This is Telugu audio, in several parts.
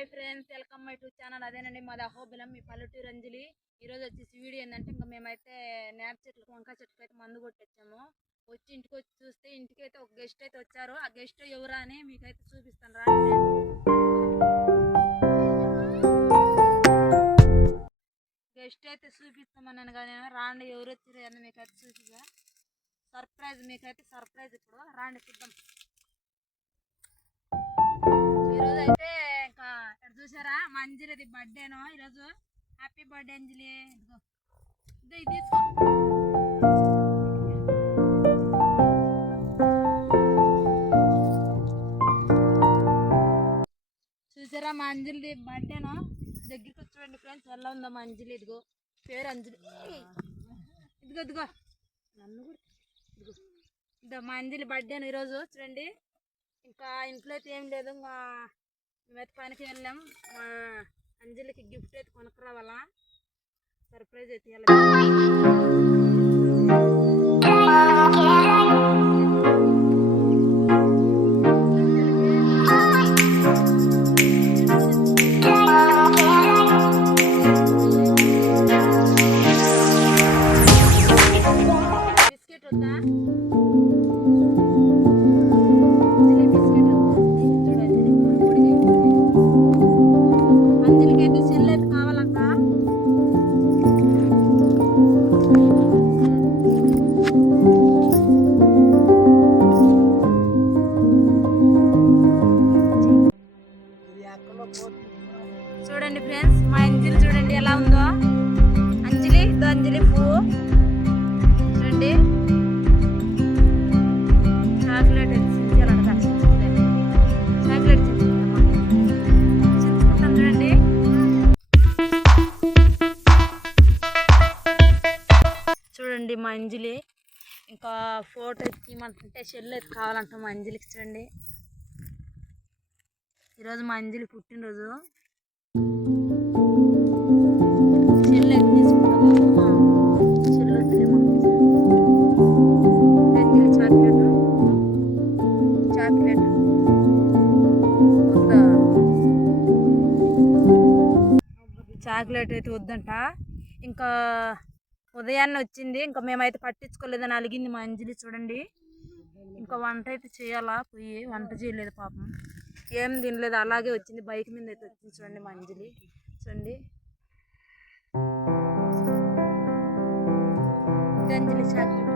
Hi friends welcome my to channel. అదేనండి మాది అహోబిలం మీ పల్లెటూరు అంజలి. ఈరోజు వచ్చేసి వీడియో ఏంటంటే ఇంకా మేమైతే నేర చెట్లకు వంకాయ చెట్లకు అయితే మందు కొట్టొచ్చాము. వచ్చి ఇంటికి వచ్చి చూస్తే ఇంటికి అయితే ఒక గెస్ట్ అయితే వచ్చారు. ఆ గెస్ట్ ఎవరా అని మీకైతే చూపిస్తాను. రా గెస్ట్ అయితే చూపిస్తామన్నాను కానీ రాండి ఎవరు వచ్చారు అని మీకైతే చూపిస్తా. సర్ప్రైజ్ మీకైతే సర్ప్రైజ్ ఇప్పుడు. రాండి చూద్దాం. అంజలిది బర్త్డేను? ఈరోజు హ్యాపీ బర్త్డే అంజలి. ఇదిగో. ఇదో ఇది తీసుకో. చూసారా మా అంజలిది బర్త్డేను? దగ్గరికి వచ్చి ఫ్రెండ్స్. ఎలా ఉందో మా అంజలి. ఇదిగో. పేరు అంజలి. ఇదిగో ఇదిగో. నన్ను కూడా ఇదిగో. ఇదో మా అంజలి బర్త్డేను ఈరోజు? చూడండి. ఇంకా ఇంట్లో అయితే ఏం లేదు. ఇంకా మేమైతే పనికి వెళ్ళాం. మా అంజలికి గిఫ్ట్ అయితే కొనుక్కురావాలా? సర్ప్రైజ్ అయితే వెళ్ళాలి చూడండి ఫ్రెండ్స్ మా అంజలి చూడండి ఎలా ఉందో. అంజలి ఇదో అంజలి పువ్వు. చూడండి. చాక్లెట్ చాక్లెట్ చించుకుంటాం చూడండి. చూడండి మా అంజలి. ఇంకా ఫోటో తీయమంటుంటే షెల్ అయితే కావాలంట మా అంజలికి చూడండి. ఈరోజు మా అంజలి పుట్టినరోజు. చాక్లెట్ చాక్లెట్ చాక్లెట్ అయితే వద్దంట. ఇంకా ఉదయాన్నే వచ్చింది. ఇంకా మేమైతే పట్టించుకోలేదని అలిగింది మా అంజలి చూడండి. ఇంకా వంట అయితే చేయాలా? పోయి వంట చేయలేదు పాపం. ఏం తినలేదు అలాగే వచ్చింది. బైక్ మీద అయితే వచ్చింది చూడండి మా చూడండి. గంజలి చాక్లెట్.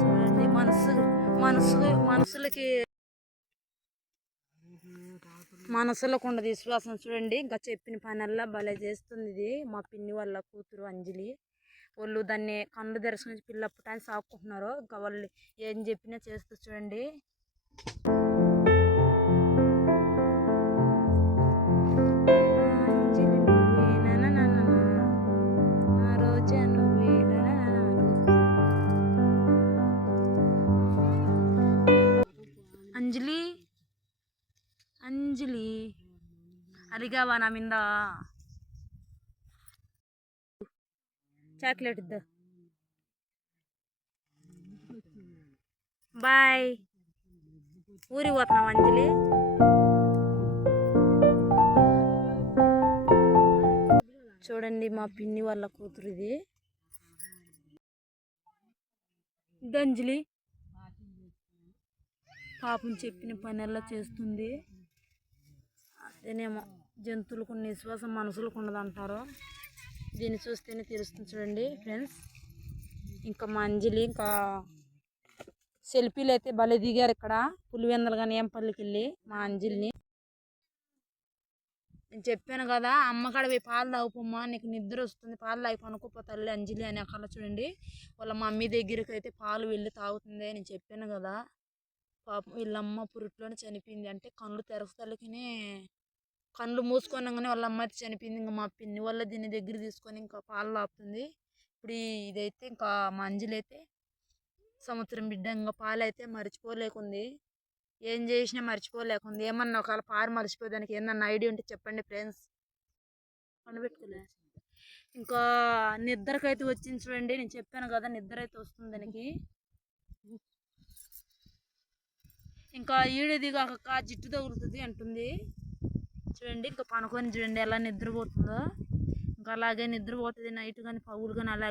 చూడండి మనసు మనసు మనసులకి మనసులకు ఉండదు విశ్వాసం చూడండి. ఇంకా చెప్పిన పనల్లా భలే చేస్తుంది ఇది మా పిన్ని వాళ్ళ కూతురు అంజలి. వాళ్ళు దాన్ని కళ్ళు తెరుచుకుని పిల్లప్పటాన్ని సాక్కుంటున్నారు ఇంకా వాళ్ళు ఏం చెప్పినా చేస్తూ చూడండి. అంజలి నువ్వే నా రోజా నువ్వే అంజలి అంజలి నా మీద? చాక్లెట్ ఇద్దా. బాయ్. ఊరికి పోతున్నాం అంజలి. చూడండి మా పిన్ని వాళ్ళ కూతురు ఇది ఇది పాపం చెప్పిన పనిలా చేస్తుంది. అదేనేమో జంతువులకు ఉన్న విశ్వాసం మనసులకు ఉండదు అంటారు దీన్ని చూస్తేనే తెలుస్తుంది చూడండి ఫ్రెండ్స్ ఇంకా మా అంజలి ఇంకా సెల్ఫీలు అయితే భలే దిగారు ఇక్కడ. పులివెందలు కానీ ఏం పల్లికి వెళ్ళి మా అంజలిని. నేను చెప్పాను కదా అమ్మకాడ పోయి పాలు తాగుపోమ్మా నీకు నిద్ర వస్తుంది పాలు తాగి పనుకోపో తల్లి అంజలి అని అక్కడ చూడండి. వాళ్ళ మమ్మీ దగ్గరికి అయితే పాలు వెళ్ళి తాగుతుంది నేను చెప్పాను కదా. పాపం వీళ్ళమ్మ పురుట్లోనే చనిపోయింది. అంటే కళ్ళు తెరస్తలకినే కళ్ళు మూసుకున్నాగానే వాళ్ళ అమ్మ అయితే చనిపోయింది. ఇంకా మా పిన్ని వల్ల దీన్ని దగ్గర తీసుకొని ఇంకా పాలు తాపుతుంది ఇప్పుడు ఇదైతే ఇంకా మా అంజలైతే సంవత్సరం బిడ్డ ఇంకా పాలు అయితే మర్చిపోలేకుంది. ఏం చేసినా మర్చిపోలేకుంది. ఏమన్నా ఒకవేళ పాలు మర్చిపోయేదానికి ఏమన్నా ఐడియా ఉంటే చెప్పండి ఫ్రెండ్స్. పండబెట్టుకోలే ఇంకా నిద్రకైతే వచ్చింది చూడండి. నేను చెప్పాను కదా నిద్ర అయితే వస్తుంది దానికి. ఇంకా ఈడేది కాక జిట్టు తగులుతుంది అంటుంది. చూడండి ఇంకా పనుకొని చూడండి ఎలా నిద్రపోతుందో. ఇంకా అలాగే నిద్రపోతుంది నైట్ కానీ పగులు కానీ అలా